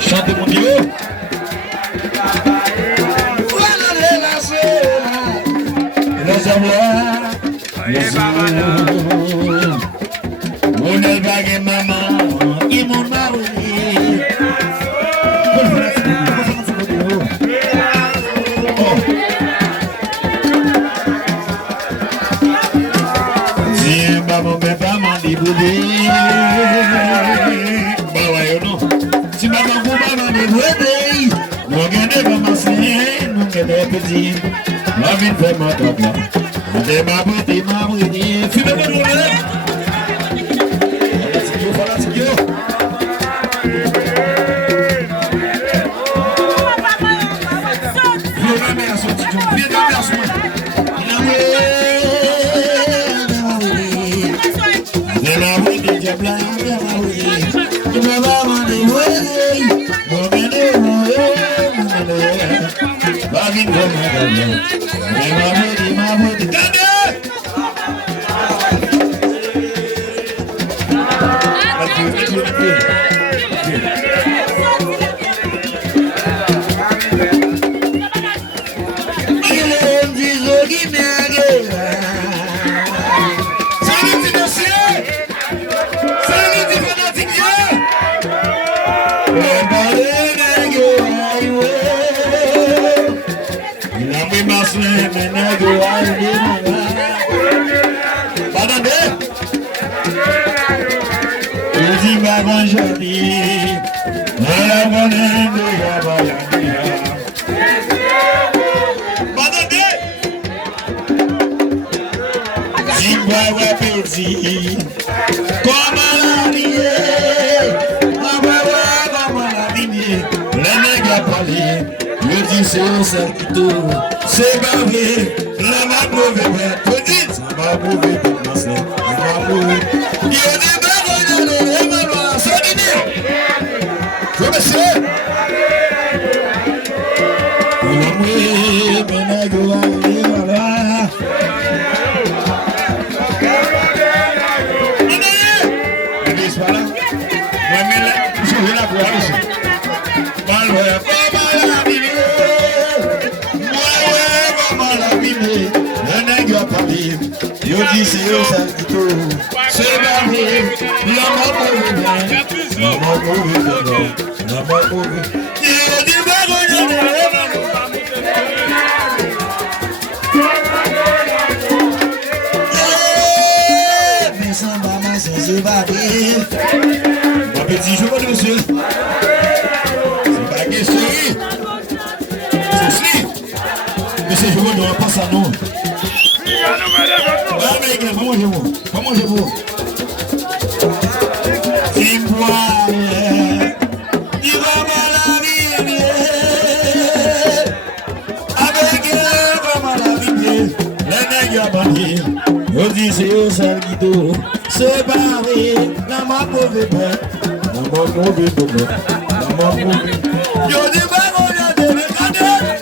Chante mon Dieu. Loving for my dog, they my booty, feel the good one. Let's go. C'est pas vrai, la ma mauvaise petite, ma mauvaise petite, ma mauvaise. Il y a des barres de l'évaluation, c'est l'idée. Je me sais. Yo dis c'est yo ça qui tout c'est barré la yo dis mais sans maman c'est barré mon petit je monsieur c'est pas question c'est si mais c'est je dois pas ça non. Vamos, je vous. C'est barré, la ma pauvre bête, la ma pauvre bête, la ma pauvre. Yo dis pas qu'on a de regarder.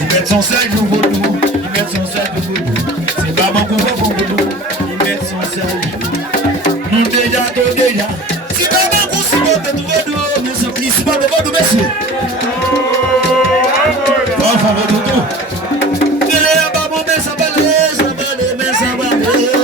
Ils mettent son sac de vaudou, ils mettent son sac de vaudou. C'est pas mon qu'on va pour vaudou, ils mettent son sac. Nous déjà, déjà. Si pas mon qu'on se vote de vaudou, mais c'est plus pas de vaudou, monsieur. Enfin, vaudou tout. Il est là-bas, mon mec, ça va aller, mais ça va aller.